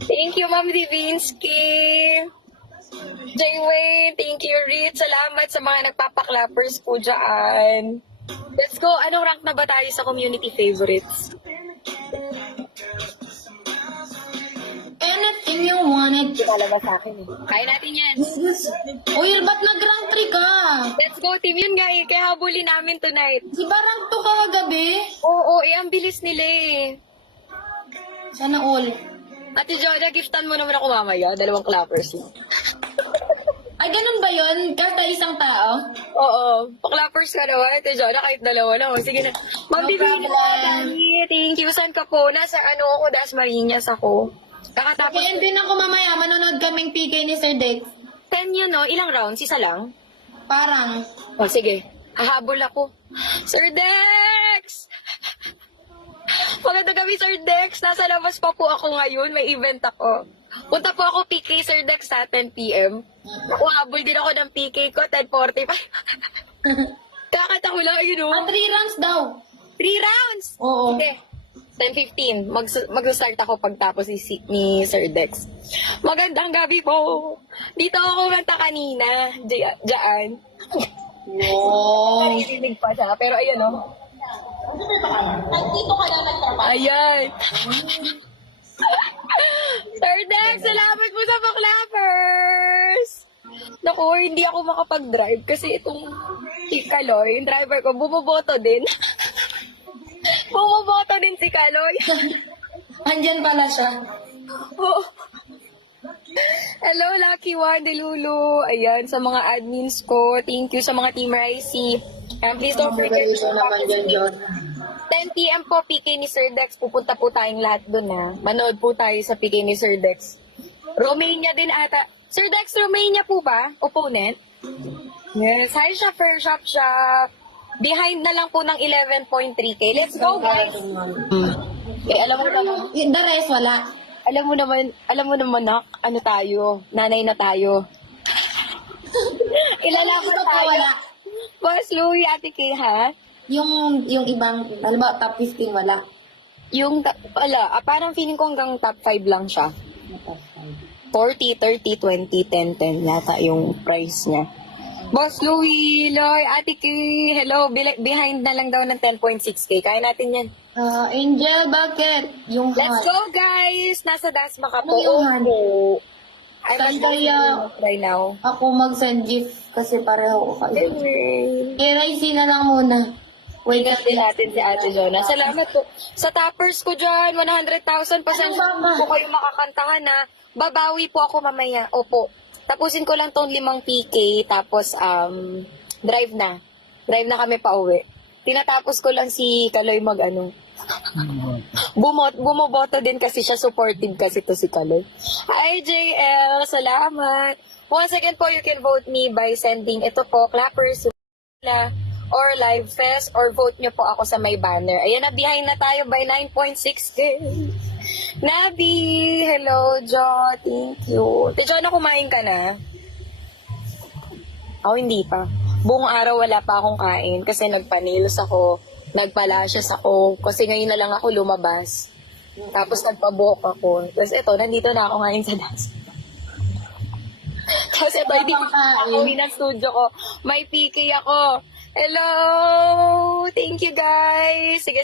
Thank you, Ma'am Divinsky. Jayway, thank you, Rich. Salamat sa mga nagpapaklappers po dyan. Let's go. Anong rank na ba tayo sa community favorites? Anything you wanted. Ito talaga sa akin eh. Kaya natin yan. Uy, ba't nag-rank 3 ka? Let's go, team. Yun nga eh. Kaya habulin namin tonight. Di ba rank 2 ka kagabi? Oo, ang bilis nila eh. Sana all. Ate Joda, giftan mo naman ako mamaya. 2 clappers lang. Ay, ganun ba yun? Kada isang tao? Oo. Pa-clappers ka naman. Ate Joda, kahit 2 na. Sige na. Ma'am No Divina, problem. thank you. Saan ka po? Nasa ano ako, Dasmariñas ako. Kakatapos Kaya din ako mamaya, manonood kaming PK ni Sir Dex. 10 yun, no? Ilang rounds? Isa lang? Parang. O, sige. Hahabol ako. Sir Dex! Maganda gabi, Sir Dex. Nasa labas pa po ako ngayon. May event ako. Punta po ako PK, Sir Dex, sa 10 p.m. Ako, habol din ako ng PK ko, 10:45. Kakatawa lang, yun, no? 3 rounds daw. 3 rounds! Oo. Okay. 10:15. Mag-start ako pagtapos ni Sir Dex. Magandang gabi po. Dito ako kumanta kanina. Diyan. Wow. Naririnig pa siya. Pero ayan, no? Dito ka lang nagtrabaho. Ayan. Sir Dex, salamat po sa pa-clappers! Naku, hindi ako makapag-drive kasi itong si Kaloy, yung driver ko, bumoboto din. Bumoboto din si Kaloy. Andyan pala siya. Oh. Hello, Lucky One, Delulu. Ayan, sa mga admins ko. Thank you sa mga Team Ricey. And please don't forget to naman dyan, John. 10 p.m. po, PK ni Sir Dex. Pupunta po tayong lahat doon, ha. Manood po tayo sa PK ni Sir Dex. Romania din ata. Sir Dex, Romania po ba? Opponent? Yes. Hi, Shopper, Shop. Behind na lang po ng 11.3K. Let's go, guys. Eh, alam mo naman, The rest, wala. alam mo naman, nak, ano tayo? Nanay na tayo. Ilalaban Ito pa tayo. wala. Boss Louie, Ate Kay, ha? Yung ibang, halimbawa, top 15 wala. Parang feeling ko hanggang top 5 lang siya. 40, 30, 20, 10, 10 yata yung price niya. Boss Louie, Loy, Ate Kay, hello, behind na lang daw ng 10.6K. Kaya natin yan. Angel, bakit? Yung Let's heart. go, guys! Nasa Dasma ka po. Ano yung heart? Oo. I'm Saan not kaya right now. ako mag-send gift kasi pareho ko kayo. Anyway. KYC na lang muna. Wait Tingnan din natin si Ate Jonah. Salamat po. Sa toppers ko dyan, 100,000. Pasensya Ano ba? po kayo makakantahan na. Babawi po ako mamaya. Opo. Tapusin ko lang tong 5 PK. Tapos, drive na. Drive na kami pa uwi. Tinatapos ko lang si Kaloy bumoboto din kasi siya. Supportive kasi to si Kaloy. Hi, JL. Salamat. Once again po, you can vote me by sending ito po, clappers, or live fest, or vote nyo po ako sa may banner. Ayan na, behind na tayo by 9.6K. Nabi, hello, Jo, thank you. Jo, na kumain ka na? Ako hindi pa. Buong araw wala pa akong kain kasi nagpa-nails ako, nagpa-lashes ako, kasi ngayon na lang ako lumabas. Tapos nagpa-buhok ako. Tapos ito, nandito na ako ngayon sa das. Tapos ito, hindi ko ako ng studio ko. May PK ako. Hello! Thank you, guys. Sige.